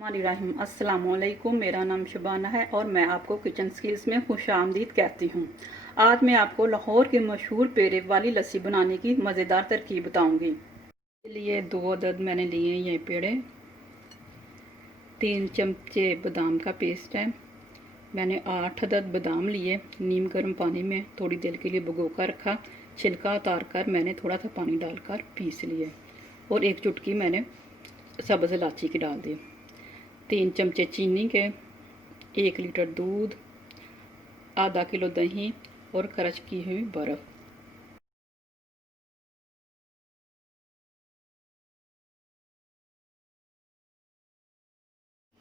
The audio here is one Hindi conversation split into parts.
अस्सलाम वालेकुम। मेरा नाम शबाना है और मैं आपको किचन स्किल्स में खुशामदीद कहती हूँ। आज मैं आपको लाहौर के मशहूर पेड़े वाली लस्सी बनाने की मज़ेदार तरकीब बताऊँगी। इसलिए 2 अदद मैंने लिए ये पेड़े, 3 चमचे बादाम का पेस्ट है। मैंने 8 अदद बादाम लिए, नीम गर्म पानी में थोड़ी देर के लिए भिगो कर रखा। छिलका उतार कर मैंने थोड़ा सा पानी डालकर पीस लिए और 1 चुटकी मैंने सब्ज़ इलायची की डाल दी। 3 चमचे चीनी के, 1 लीटर दूध, आधा किलो दही और क्रश की हुई बर्फ़।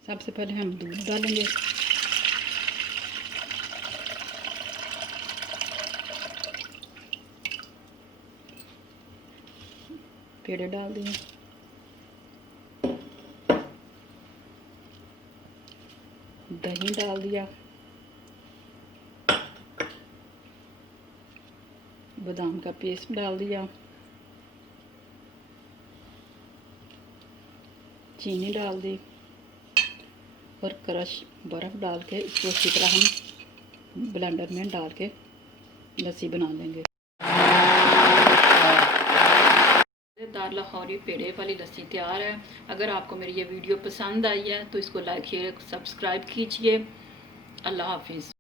सबसे पहले हम दूध डालेंगे। पेड़े डाल दिए, दही डाल दिया, बादाम का पेस्ट डाल दिया, चीनी डाल दी और क्रश बर्फ़ डाल के इसको अच्छी तरह हम ब्लेंडर में डाल के लस्सी बना लेंगे। मज़ेदार लाहौरी पेड़े वाली लस्सी तैयार है। अगर आपको मेरी ये वीडियो पसंद आई है तो इसको लाइक शेयर सब्सक्राइब कीजिए। अल्लाह हाफिज़।